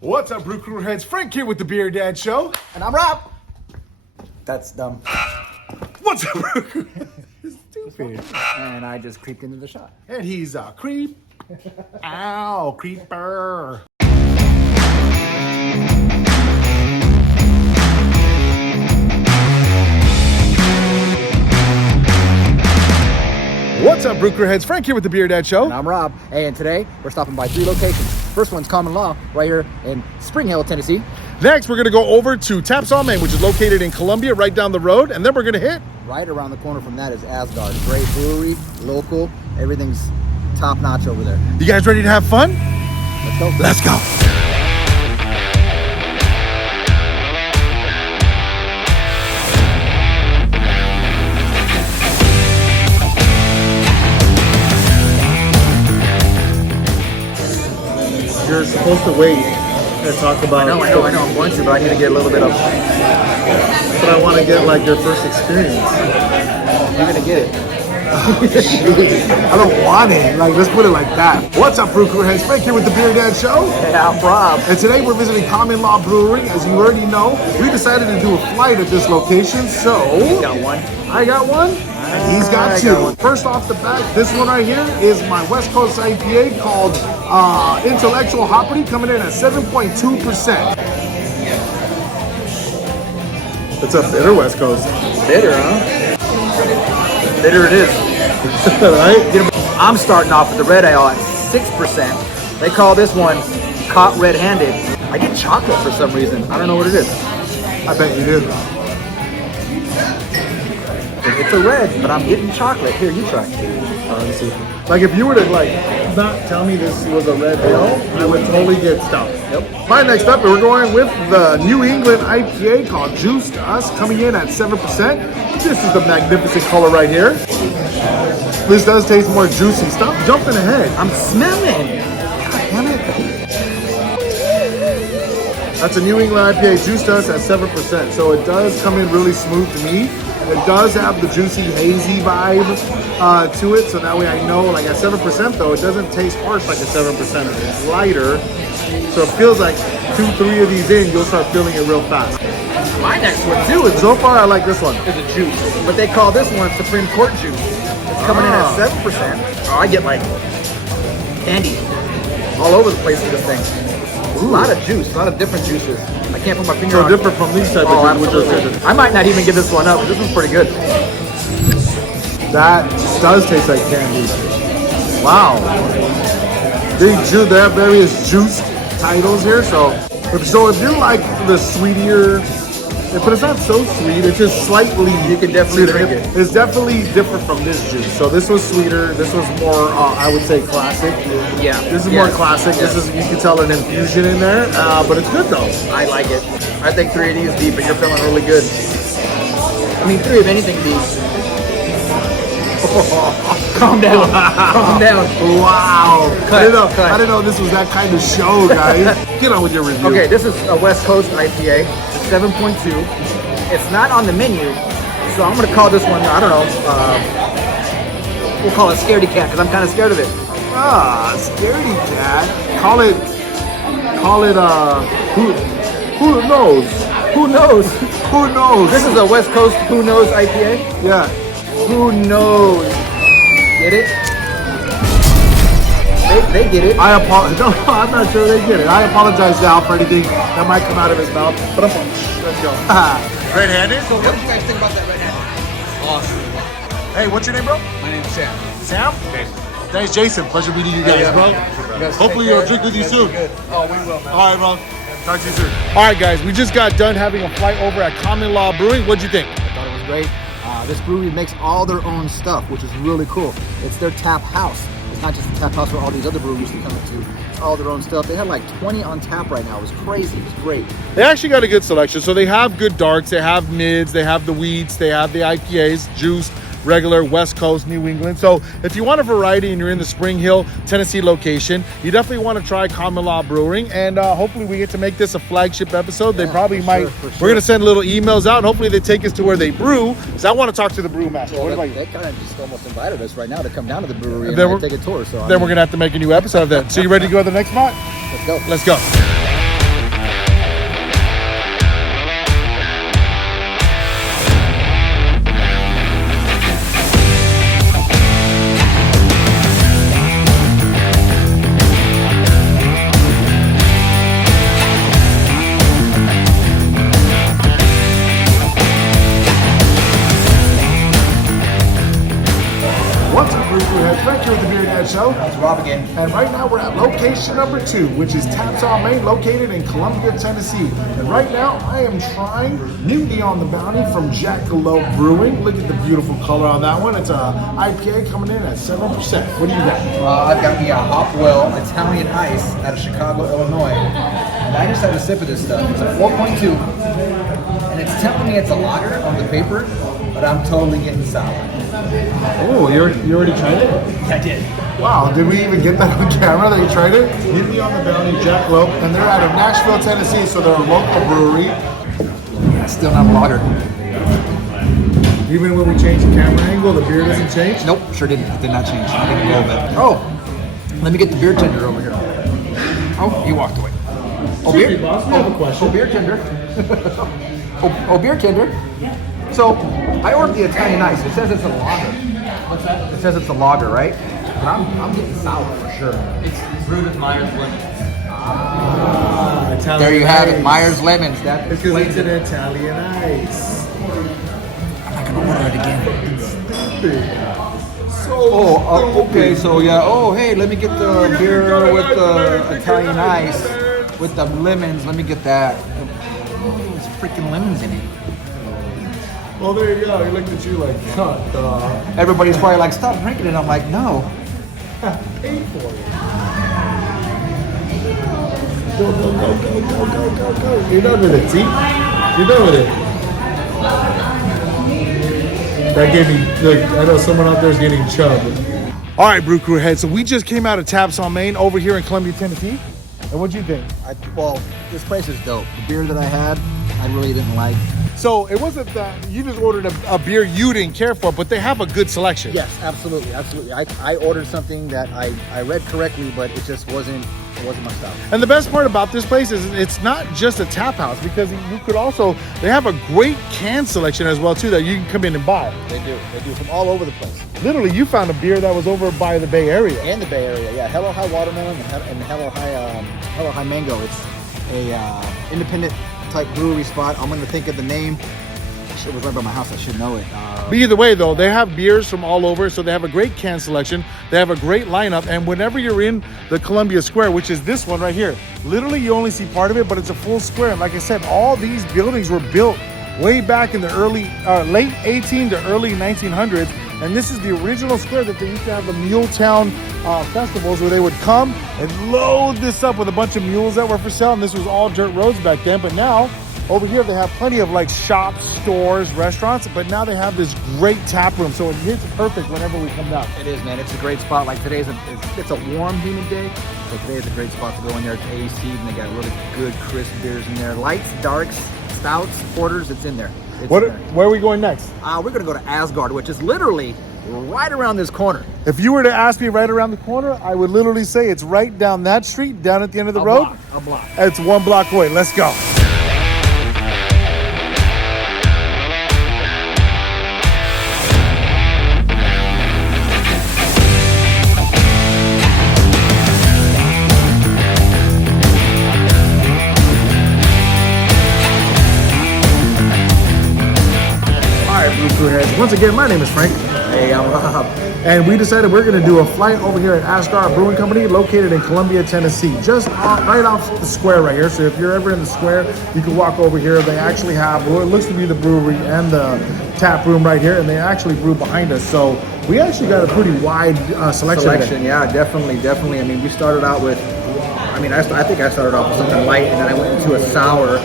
What's up, Brew Crew heads? Frank here with the Beer Dad Show. And I'm Rob. That's dumb. What's up, Brew Crew heads? Stupid. And I just creeped into the shot. And he's a creep. Ow, creeper. What's up, Brew Crew heads? Frank here with the Beer Dad Show. And I'm Rob. Hey, and today we're stopping by 3 locations. First one's Common Law, right here in Spring Hill, Tennessee. Next, we're going to go over to Taps All Main, which is located in Columbia, right down the road. And then we're going to hit. Right around the corner from that is ASGARD. Great brewery, local. Everything's top notch over there. You guys ready to have fun? Let's go. Let's go. You're supposed to wait and talk about. I know. I'm going to, but I need to get a little bit of. But I want to get like your first experience. You're gonna get it. I don't want it. Like, let's put it like that. What's up, Brew Crew heads? Frank here with the Beer Dad Show. Hey, I'm Rob. And today we're visiting Common Law Brewery. As you already know, we decided to do a flight at this location. So You got one. I got one, and he's got two. First off the bat, this one right here is my West Coast IPA called Intellectual Property, coming in at 7.2%. It's a bitter West Coast. Bitter, huh? Bitter it is. Right? I'm starting off with the red ale at 6%. They call this one caught red-handed. I get chocolate for some reason. I don't know what it is. I bet you do. It's a red, but I'm getting chocolate. Here, you try. Let me see. Like, if you were to not tell me this was a red ale, I would totally get stuffed. Yep. My next up, we're going with the New England IPA called Juice to Us, coming in at 7%. This is the magnificent color right here. This does taste more juicy. Stop jumping ahead. I'm smelling. God damn it. That's a New England IPA Juice to Us at 7%. So it does come in really smooth to me. It does have the juicy, hazy vibe to it. So that way I know, like at 7% though, it doesn't taste harsh like a 7%. It's lighter. So it feels like 2-3 of these in, you'll start feeling it real fast. My next one too is So far, I like this one. a juice, but they call this one Supreme Court juice. It's coming in at 7%. Oh, I get like candy all over the place with this thing. A lot of juice, a lot of different juices. I can't put my finger So on different from these type of juice, which is absolutely. I might not even give this one up. This one's pretty good. that does taste like candy. Wow. They have various juice titles here. So if you like the sweeter, but it's not so sweet. It's just slightly. You can definitely drink it. It's definitely different from this juice. So this was sweeter. This was more, I would say, classic. Yeah. This is more classic. Yes. This is, you can tell an infusion in there, but it's good though. I like it. I think 3 of these deep, and you're feeling really good. I mean, 3 of anything deep. Calm down. Calm down. Wow. Cut, I cut. didn't know this was that kind of show, guys. Get on with your review. Okay, this is a West Coast IPA. It's 7.2. It's not on the menu, so I'm gonna call this one, I don't know, we'll call it Scaredy Cat, because I'm kind of scared of it. Scaredy Cat. Call it, who knows? Who knows? Who knows? This is a West Coast Who Knows IPA. Yeah. Who knows? Get it? They get it. I apologize. No, I'm not sure they get it. I apologize now for anything that might come out of his mouth. But let's go. Red-handed? So what did you guys think about that red-handed? Awesome. Hey, what's your name, bro? My name's Sam. Sam? Thanks, Jason. Pleasure meeting you guys, bro. Hopefully you'll drink with you soon. Oh, we will, man. All right, bro. Talk to you soon. All right, guys. We just got done having a flight over at Common Law Brewing. What'd you think? I thought it was great. This brewery makes all their own stuff, which is really cool. It's their tap house. It's not just the tap house where all these other breweries can come into. It's all their own stuff. They have like 20 on tap right now. It was crazy. It was great. They actually got a good selection. So they have good darks, they have mids, they have the wheats, they have the IPAs, juice, regular, West Coast, New England. So if you want a variety and you're in the Spring Hill, Tennessee location, you definitely want to try Common Law Brewing. And hopefully we get to make this a flagship episode. They probably might. For sure. We're going to send little emails out. Hopefully they take us to where they brew. Because I want to talk to the brewmaster. Well, What about you? they kind of just almost invited us right now to come down to the brewery and Then we're- take a tour. So Then we're going to have to make a new episode of that. So you ready to go to the next spot? let's go. Let's go. here with the Beer Dad Show. It's Rob again. And right now we're at location number 2, which is Taps on Main, located in Columbia, Tennessee. And right now I am trying Mutiny on the Bounty from Jackalope Brewing. Look at the beautiful color on that one. It's a IPA coming in at 7%. What do you got? I've got me a Hopwell Italian Ice out of Chicago, Illinois. And I just had a sip of this stuff. It's a 4.2. And it's telling me it's a lager on the paper, but I'm totally getting sour. Oh, you already tried it? I did. Wow, did we even get that on camera that you tried it? Mutiny on the Bounty, Jackalope, and they're out of Nashville, Tennessee, so they're a local brewery. Yeah, still not a lager. Even when we change the camera angle, the beer doesn't change? Nope, sure didn't. It did not change. I didn't go with it. Oh, let me get the beer tender over here. Oh, he walked away. Oh, beer? Boss, I have a question. Oh, beer tender. oh, beer tender. So, I ordered the Italian Ice. It says it's a lager. What's that? It says it's a lager, right? But I'm getting sour for sure. It's brewed with Myers lemons. There you have it, Myers Lemons. That It's because explains it's an it. Italian ice. I'm not gonna order it again. So Okay, so yeah. Oh, hey, let me get the beer with the Italian Ice with the lemons. Let me get that. Oh, there's freaking lemons in it. Well, there you go. He looked at you like, cut. Everybody's probably like, stop drinking it. I'm like, no. Pay for it. Go. You're done with it, see? You're done with it. That gave me, look, I know someone out there is getting chubbed. All right, Brew Crew heads. So we just came out of Taps on Main over here in Columbia, Tennessee. And what'd you think? Well, this place is dope. The beer that I had, I really didn't like. So it wasn't that you just ordered a beer you didn't care for, but they have a good selection. Yes, absolutely. I ordered something that I read correctly, but it just wasn't my style. And the best part about this place is it's not just a tap house, because you could also, they have a great can selection as well too that you can come in and buy. They do from all over the place. Literally, you found a beer that was over by the Bay Area. And the Bay Area, yeah. Hello High Watermelon and Hello High Mango. It's a independent type brewery spot. I'm gonna think of the name. It was right by my house. I should know it. But either way, though, they have beers from all over, so they have a great can selection. They have a great lineup, and whenever you're in the Columbia Square, which is this one right here, literally you only see part of it, but it's a full square. And like I said, all these buildings were built way back in the late 18 to early 1900s, and this is the original square that they used to have the Muletown festivals, where they would come and load this up with a bunch of mules that were for sale, and this was all dirt roads back then. But now over here they have plenty of like shops, stores, restaurants, but now they have this great tap room, so it's perfect whenever we come down. It is, man. It's a great spot. Like today's it's a warm, humid day, so today is a great spot to go in there. It's AC, and they got really good, crisp beers in there. Lights, darks, stouts, porters. It's in there. Where are we going next? We're gonna go to ASGARD, which is literally right around this corner. If you were to ask me right around the corner, I would literally say it's right down that street, down at the end of the road. A block. It's 1 block away. Let's go. Once again, my name is Frank. Hey, I'm Rob. And we decided we're going to do a flight over here at ASGARD Brewing Company, located in Columbia, Tennessee, just right off the square right here. So if you're ever in the square, you can walk over here. They actually have what looks to be the brewery and the tap room right here, and they actually brew behind us. So we actually got a pretty wide selection. Yeah, definitely. I mean, we started out with, I think I started off with something light, and then I went into a sour.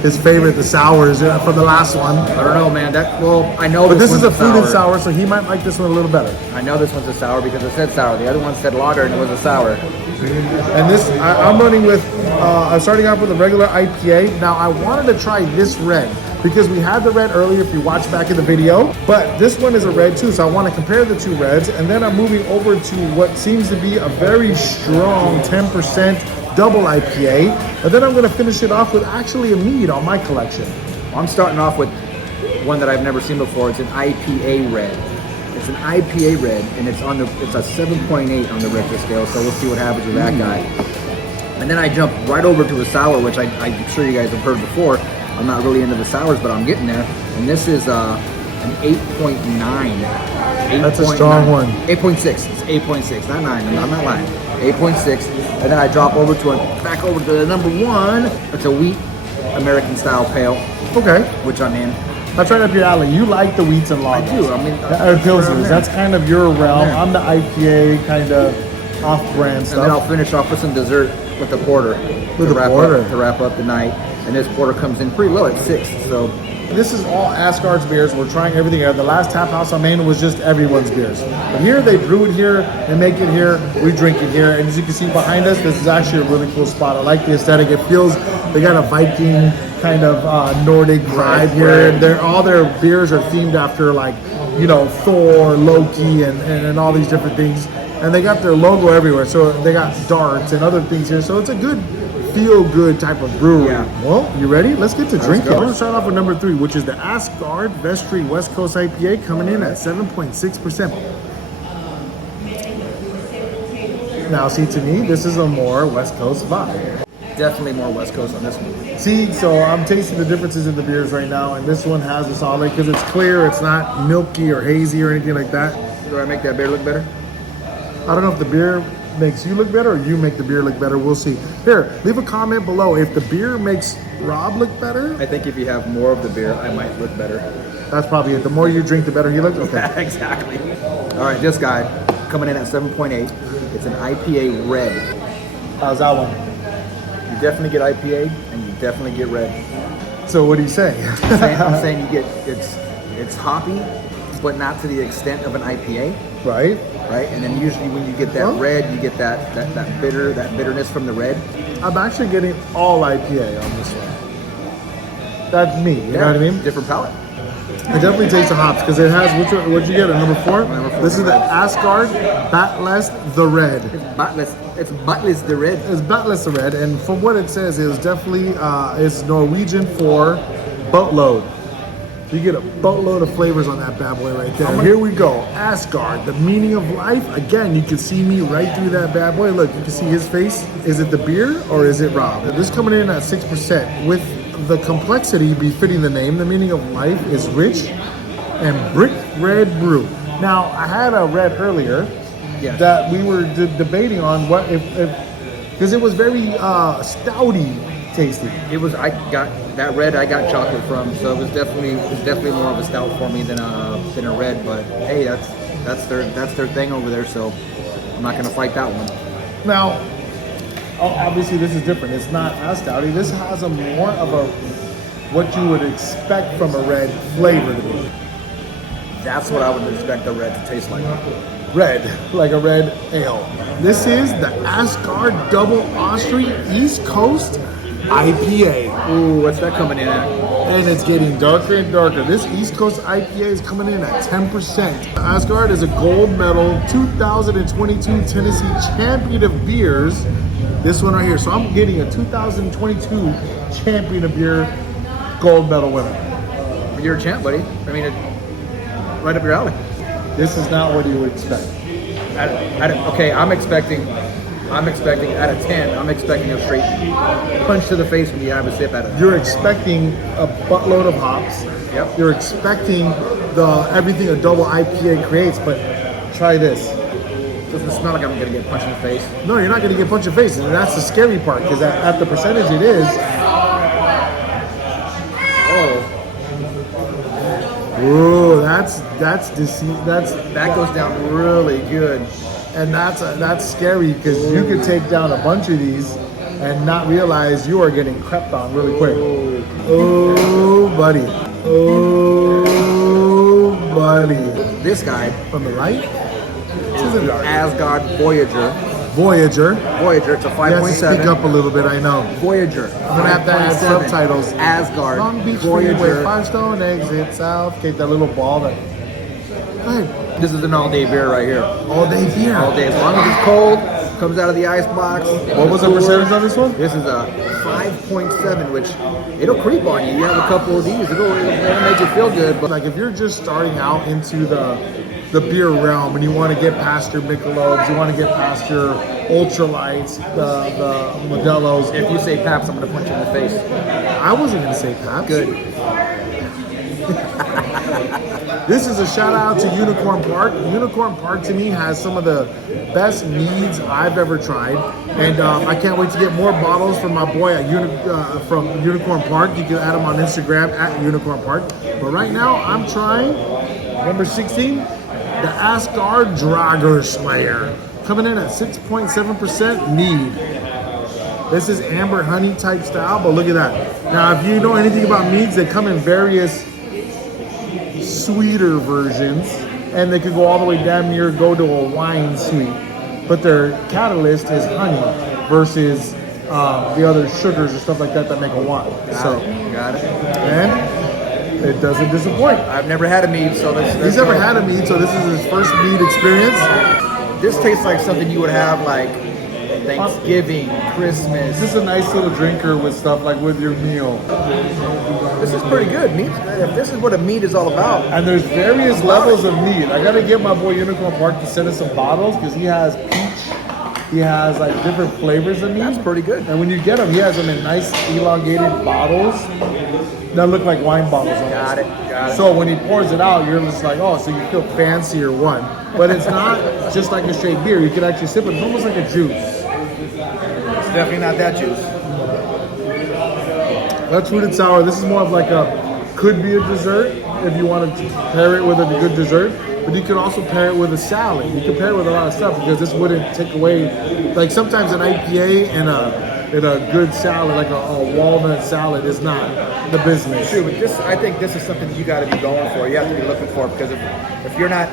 His favorite, the sours from the last one. I don't know, man. I know. But this is a fruited sour, so he might like this one a little better. I know this one's a sour because it said sour. The other one said lager, and it was a sour. And this, I'm running with, I'm starting off with a regular IPA. Now, I wanted to try this red because we had the red earlier if you watch back in the video, but this one is a red too, so I want to compare the two reds, and then I'm moving over to what seems to be a very strong 10% double IPA, and then I'm going to finish it off with actually a mead on my collection. I'm starting off with one that I've never seen before. It's an IPA red. It's an IPA red, and it's a 7.8 on the Richter scale, so we'll see what happens with that guy. And then I jump right over to a sour, which I'm sure you guys have heard before. I'm not really into the sours, but I'm getting there. And this is an 8.9. That's a strong one. 8.6. It's 8.6, not 9. I'm not lying. 8.6. And then I drop over to back over to the number 1. It's a wheat American style pale, Okay. which I'm in. That's right up your alley. You like the wheats and lagers. I do. I mean, or pilsners. That's kind of your realm. Yeah. I'm the IPA kind of off-brand And then I'll stuff. finish off with some dessert with a porter. With a porter. To wrap up the night. And this porter comes in pretty low at 6. So This is all ASGARD's beers. We're trying everything out. The last tap house on Main was just everyone's beers. But here, they brew it here, they make it here, we drink it here. And as you can see behind us, this is actually a really cool spot. I like the aesthetic. It feels, they got a Viking kind of Nordic vibe here. All their beers are themed after, like, you know, Thor, Loki, and all these different things. And they got their logo everywhere. So they got darts and other things here. So it's a good feel-good type of brewery. Yeah. Well, you ready? Let's get to drinking. go. We're gonna start off with number 3, which is the ASGARD Vestry West Coast IPA, coming in at 7.6%. Now, see, to me, this is a more West Coast vibe. definitely more West Coast on this one. See, so I'm tasting the differences in the beers right now, and this one has a solid because it's clear, it's not milky or hazy or anything like that. Do I make that beer look better? I don't know if the beer makes you look better or you make the beer look better. We'll see. Here, leave a comment below if the beer makes Rob look better. I think if you have more of the beer, I might look better. That's probably it. The more you drink, the better he looks. Okay. Exactly. All right, this guy coming in at 7.8. It's an IPA red. How's that one? You definitely get IPA and you definitely get red. So what do you say? I'm saying you get it's hoppy, but not to the extent of an IPA, Right? right? And then usually when you get that Huh? red, you get that bitterness from the red. I'm actually getting all IPA on this one. That's me. You know what I mean? Different palate. I definitely taste the hops because it has, what'd you get, a number 4? Number 4. This is the ASGARD Batless the Red. It's buttless the red. It's Batless the Red, and from what it says, it's definitely, it's Norwegian for boatload. You get a boatload of flavors on that bad boy right there. Here we go, ASGARD, the meaning of life. Again, you can see me right through that bad boy. Look, you can see his face. Is it the beer or is it Rob? This is coming in at 6% with the complexity befitting the name. The meaning of life is rich and brick red brew. Now, I had a red earlier that we were debating on what if because it was very stouty tasting. It was I got chocolate from, so it was definitely more of a stout for me than a red. But hey, that's their thing over there, so I'm not gonna fight that one. Now, obviously this is different. It's not as stouty. This has a more of a what you would expect from a red flavor to be. That's what I would expect the red to taste like. Red, like a red ale. This is the ASGARD Double Austria East Coast IPA. Ooh, what's that coming in at? And it's getting darker and darker. This East Coast IPA is coming in at 10%. ASGARD is a gold medal 2022 Tennessee Champion of Beers. This one right here. So I'm getting a 2022 Champion of Beer gold medal winner. You're a champ, buddy. I mean, right up your alley. This is not what you would expect. Okay, I'm expecting out of 10, I'm expecting a straight punch to the face when you have a sip out of it. You're expecting a buttload of hops. Yep. You're expecting everything a double IPA creates, but try this. Doesn't smell like I'm gonna get punched in the face. No, you're not going to get punched in the face, and that's the scary part, because at the percentage it is. Oh, Ooh, that goes down really good. and that's scary because you could take down a bunch of these and not realize you are getting crept on really quick. Oh, buddy. Oh, buddy. This guy From the light to the dark. ASGARD Voyager. Voyager. It's a Yes, 5.7. speak up a little bit, I know. Voyager. I'm gonna have to add 5.7. subtitles. ASGARD Long Beach Voyager. Freeway, Firestone exit south. Okay, that little ball that. Go ahead. This is an all-day beer right here. All day beer. All day, as long as it's cold, comes out of the ice box. What was the percentage on this one? This is a 5.7, which it'll creep on you. You have a couple of these, it'll make you feel good. But Like if you're just starting out into the beer realm and you want to get past your Michelobs, you want to get past your ultralights, the Modelos. if you say Paps, I'm gonna punch you in the face. I wasn't gonna say Pabst. Good. This is a shout out to Unicorn Park. Unicorn Park to me has some of the best meads I've ever tried, and I can't wait to get more bottles from my boy at from Unicorn Park. You can add him on Instagram at Unicorn Park. But right now, I'm trying number 16, the ASGARD Drager Slayer, coming in at 6.7% mead. This is amber honey type style, but look at that. Now, if you know anything about meads, they come in various sweeter versions, and they could go all the way damn near go to a wine sweet. But their catalyst is honey versus the other sugars and stuff like that that make a wine. Got it. And it doesn't disappoint. I've never had a mead, so He's never had a mead, so this is his first mead experience. This tastes like something you would have like Thanksgiving, Christmas. This is a nice little drinker with stuff like with your meal. This is pretty good. Mead, if this is what a mead is all about. And there's various levels of mead. I gotta get my boy Unicorn Park to send us some bottles because he has peach. He has like different flavors of mead. That's pretty good. And when you get them, he has them in nice elongated bottles that look like wine bottles. Almost. Got it. So when he pours it out, you're just like, oh, so you feel fancier one. But it's not just like a straight beer. You can actually sip it. It's almost like a juice. It's definitely not that juice. That's fruited sour. This is more of like could be a dessert if you want to pair it with a good dessert. But you could also pair it with a salad. You could pair it with a lot of stuff because this wouldn't take away. Like sometimes an IPA and a good salad, like a walnut salad, is not the business. True, but I think this is something you got to be going for. You have to be looking for it because if you're not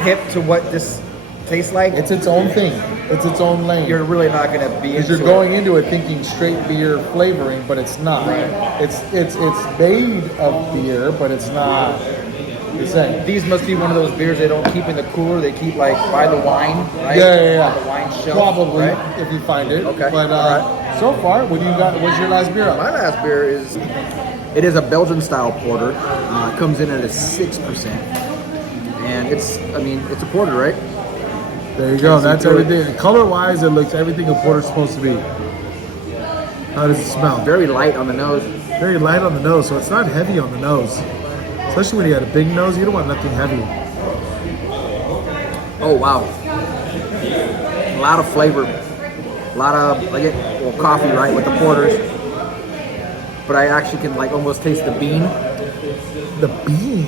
hip to what this tastes like, it's its own thing. It's its own lane. You're really not going to be. Because you're going into it thinking straight beer flavoring, but it's not. Right. It's made of beer, but it's not the same. These must be one of those beers they don't keep in the cooler. They keep like by the wine, right? Yeah. The wine shelf. Probably, right? if you find it. Okay. But so far, what do you got? What's your last beer up? My last beer is a Belgian style porter. It comes in at a 6%, and it's a porter, right? There you go. That's everything. Color-wise, it looks everything a porter's supposed to be. How does it smell? Very light on the nose. Very light on the nose, so it's not heavy on the nose. Especially when you got a big nose, you don't want nothing heavy. Oh wow! A lot of flavor, a lot of coffee, right, with the porters. But I actually can like almost taste the bean. The bean.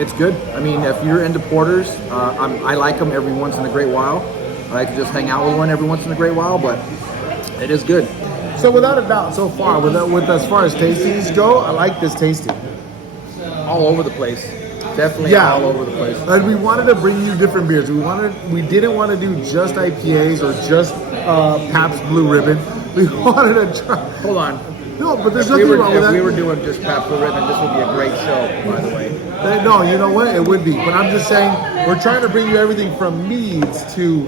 It's good. I mean, if you're into porters, I like them every once in a great while. I like to just hang out with one every once in a great while, but it is good. So without a doubt, so far, with as far as tastings go, I like this tasting. All over the place. Definitely all over the place. And we wanted to bring you different beers. We didn't want to do just IPAs or just Pabst Blue Ribbon. We wanted to try. Hold on. No, but there's nothing wrong with that. If we were doing just Pabst Blue Ribbon, this would be a great show, by the way. No, you know what? It would be. But I'm just saying, we're trying to bring you everything from meads to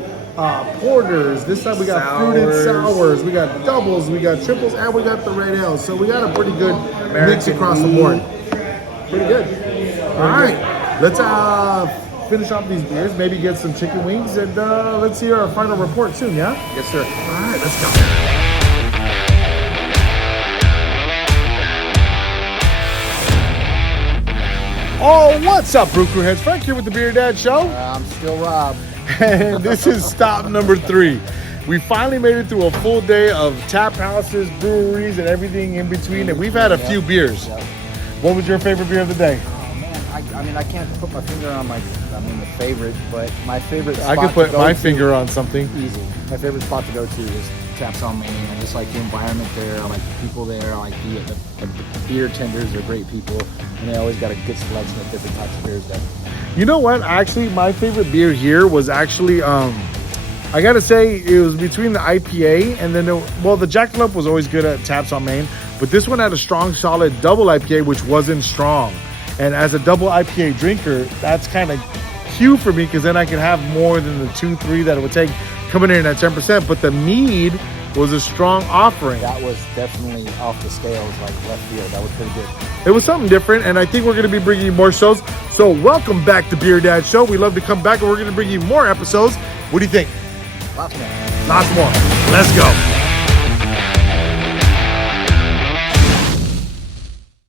porters. This time we got fruited sours, we got doubles, we got triples, and we got the red ales. So we got a pretty good mix across the board. Pretty good. All right, let's finish off these beers, maybe get some chicken wings, and let's see our final report soon, yeah? Yes, sir. All right, let's go. Oh, what's up, Brew Crew heads? Frank here with the Beer Dad Show. I'm still Rob. And this is stop number 3. We finally made it through a full day of tap houses, breweries, and everything in between, and we've had a few beers. Yep. What was your favorite beer of the day? Oh man, I can't put my finger on the favorite, but my favorite spot I could put to go my to, finger on something. easy. My favorite spot to go to is Taps on Main. I just like the environment there. I like the people there. I like the beer tenders are great people, and they always got a good selection of different types of beers there. You know what? Actually, my favorite beer here was actually, I gotta say, it was between the IPA and then, the Jackalope was always good at Taps on Main, but this one had a strong, solid double IPA, which wasn't strong. And as a double IPA drinker, that's kind of cue for me because then I can have more than the 2-3 that it would take coming in at 10%. But the mead was a strong offering. That was definitely off the scales, like left field. That was pretty good. It was something different, and I think we're going to be bringing you more shows. So welcome back to Beer Dad Show. We love to come back, and we're going to bring you more episodes. What do you think? Lots more. Lots more. Let's go.